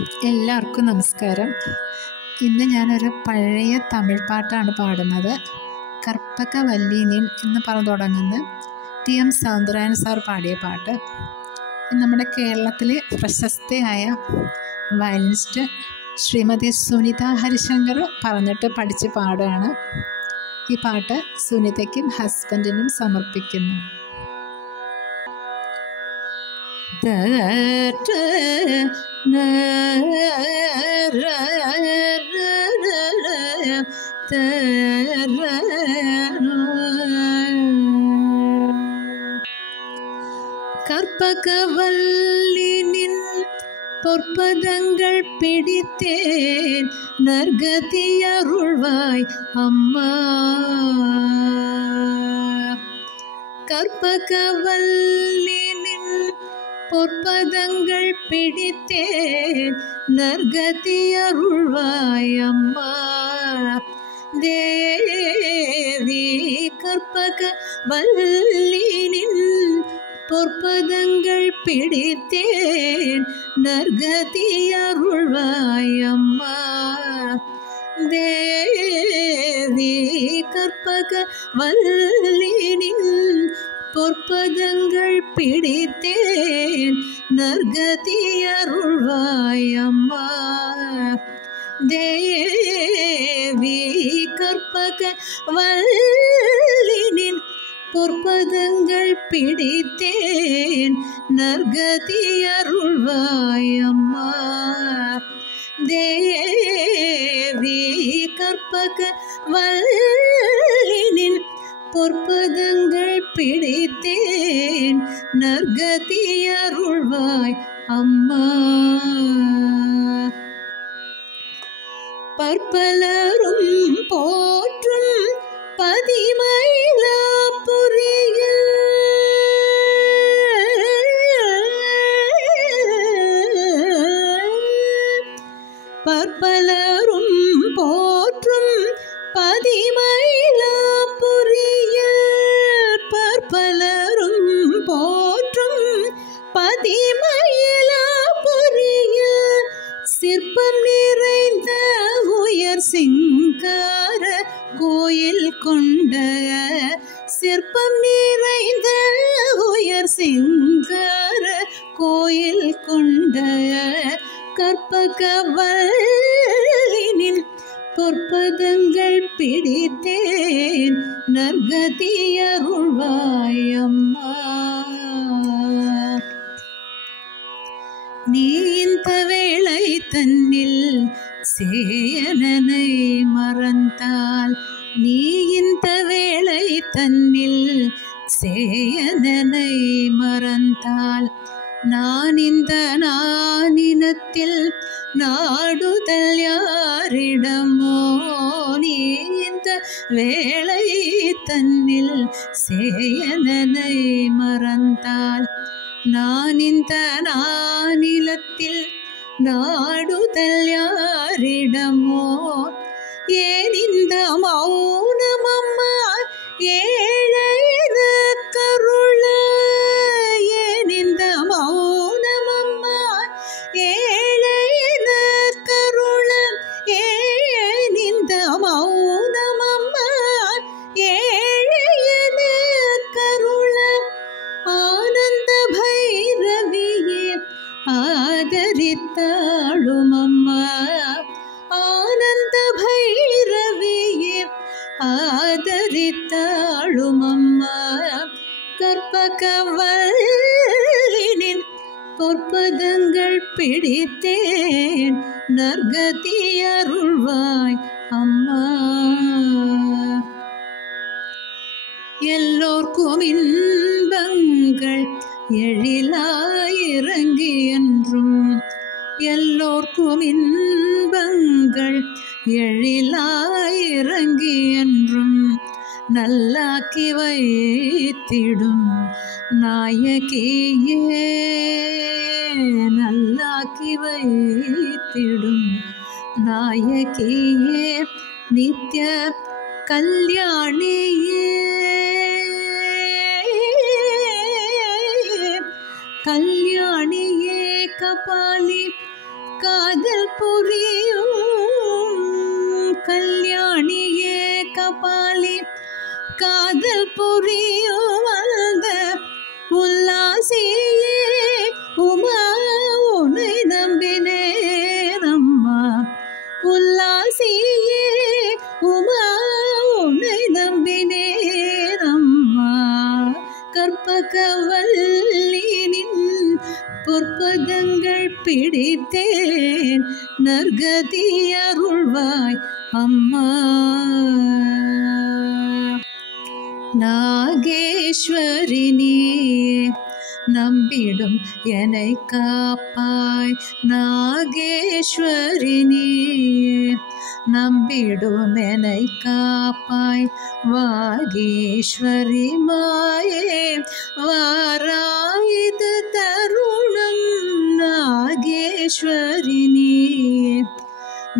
എല്ലാവർക്കും നമസ്കാരം. ഇന്ന് ഞാനൊരു പഴയ തമിഴ് പാട്ടാണ് പാടുന്നത്. കർപ്പകവല്ലീനിൻ എന്ന് പറഞ്ഞു തുടങ്ങുന്ന ടി.എം. സൗന്ദരരാജൻ സാർ പാടിയ പാട്ട്. നമ്മുടെ കേരളത്തിലെ പ്രശസ്തയായ വയലിനിസ്റ്റ് ശ്രീമതി സുനിത ഹരിശങ്കർ പറഞ്ഞിട്ട് പഠിച്ച് പാടുകയാണ്. ഈ പാട്ട് സുനിതയ്ക്കും ഹസ്ബൻഡിനും സമർപ്പിക്കുന്നു. கற்பகவல்லினின் பொற்பதங்கள் பிடித்தேன் நற்கதியருள்வாய் அம்மா. கற்பகவல்லினின் பொற்பதங்கள் பிடித்தேன் நற்கதியருள்வாய் அம்மா. தேவி கற்பகவல்லினின் பொற்பதங்கள் பிடித்தேன் நற்கதியருள்வாய் அம்மா. தேவி கற்பகவல்லினின் பொற்பதங்கள் பிடித்தேன் நற்கதியருள்வாய் அம்மா. தேவி கற்பகவல்லினின் பொற்பதங்கள் பிடித்தேன் நற்கதியருள்வாய் அம்மா. தேவி கற்பகவல்லினின் பொற்பதங்கள் பிடித்தேன் நற்கதியருள்வாய் அம்மா. பற்பலரும் போற்றும் பதிமயிலாபுரிய பற்பலரும் போற்றும் பதிமயிலாபுரிய பற்பலரும் போற்றும் பதிமயிலாபுரிய சிற்பம் நிறைந்த உயர் சிங்கார கோயில் கொண்ட சிற்பம் நிறைந்த உயர் சிங்கார கோயில் கொண்ட கற்பகவல்லினின் பொற்பதங்கள் பிடித்தேன் நற்கதியருள்வாய் அம்மா. நீ இந்த வேளை தன்னில் சேயனனை மறந்தால் நீ இந்த வேளை தன்னில் சேயனனை மறந்தால் நான் இந்த நானினத்தில் நாடுதல் யாரிடமோ. நீ இந்த வேளை தன்னில் சேயனனை மறந்தால் நான் இந்த நானிலத்தில் நாடுதல் யாரிடமோ. ஏன் இந்த மௌனம் அம்மா ஏழைன கருள. ஏன் இந்த மௌனம் அம்மா ஏழைன கருள. ஏன் இந்த மௌனம் அம்மா ஏழைன கருள. ஆனந்த பைரவியே ஆதரித்தாளும் அம்மா. ஆனந்த பைரவியே ஆதரித்தாளும் அம்மா. கற்பகவல்லினின் பொற்பதங்கள் பிடித்தேன் நற்கதியருள்வாய் அம்மா. எல்லோர்க்கும் இன்பங்கள் எழிலாயிறங்கி என்றும் எல்லோர்க்கும் இன்பங்கள் எழிலாயிறங்கி என்றும் நல்லாக்கி வைத்திடும் நாயகியே. நல்லாக்கி வைத்திடும் நாயகியே நித்ய கல்யாணியே. கல்யாணியே கபாலி காதல் புரியும் கல்யாணியே கபாலி காதல் புரியும் அந்த உல்லாசியே உமா உன்னை நம்பினேன் அம்மா உல்லாசியே உமா உன்னை நம்பினேன் அம்மா கற்பகவல்லினின் பொற்பதங்கள் பிடித்தேன் நற்கதி அருள்வாய் அம்மா நாகேஸ்வரி நீயே நம்பிடும் என்னை காப்பாய் நாகேஸ்வரி நீயே நம்பிடும் என்னை காப்பாய் வாகீஸ்வரி மாயே வாராயுது தருணம் நாகேஸ்வரி நீயே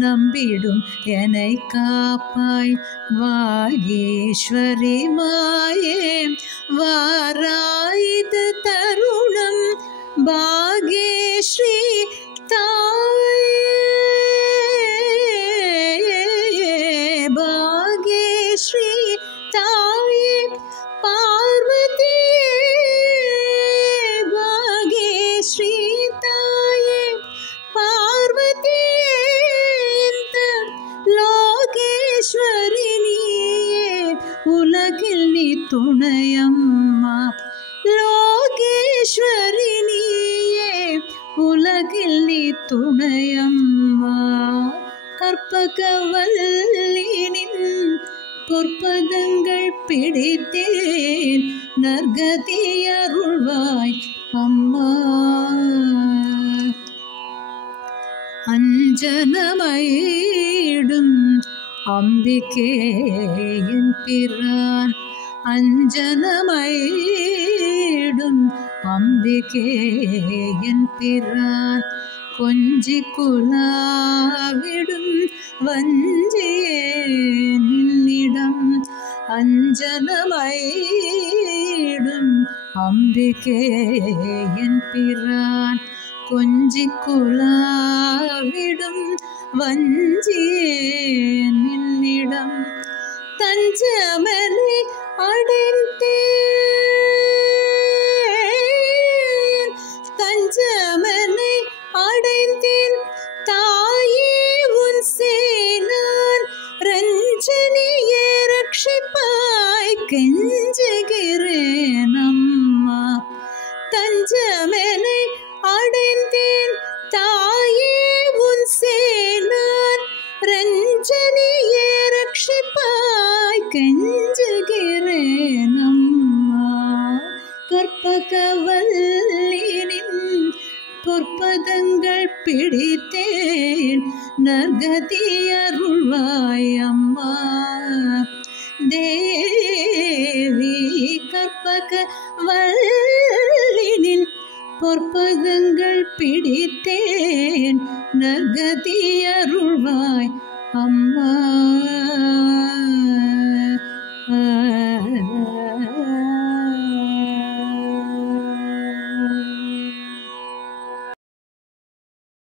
நம்பிடும் என்னை காப்பாய் வாகீஸ்வரி மாயே வாராயுது தருணம் பாக்யஸ்ரீ தாயே பாக்யஸ்ரீ தாயே பார்வதியே பாக்யஸ்ரீ தாயே பார்வதியே லோகேஸ்வரி நீயே உலகில் நீ துணையம்மா லோகேஸ்வரி நீயே உலகில் நீ துணையம்மா கற்பகவல்லினின் பொற்பதங்கள் பிடித்தேன் நற்கதி அருள்வாய் அம்மா அஞ்சனமயிடும் அம்பிகே என் பிரான் அஞ்சனமயிடும் அம்பிகே என் பிரான் கொஞ்சி குலாவிடும் வஞ்சியே நின்னிடம் அஞ்சனமயிடும் அம்பிகே என் பிரான் கொஞ்சி குலாவிடும் வஞ்சியே நின்னிடம் தஞ்சமனை அடைந்தேன் தஞ்சமனை அடைந்தேன் தாயே உன் சேனான் ரஞ்சனியே ரட்சிப்பாய் கெஞ்சுகிறேன் அம்மா தஞ்சமனை அடைந்தேன் தாயே உன் சேனான் ரஞ்சனியே ரட்சிப்பாய் கெஞ்சுகிறேன் அம்மா கற்பகவல்லினின் பொற்பதங்கள் பிடித்தேன் நற்கதி அருள்வாய் அம்மா தேவி கற்பகவல்லினின் பொற்பதங்கள் பிடித்தேன் நற்கதி அருள்வாய் அம்மா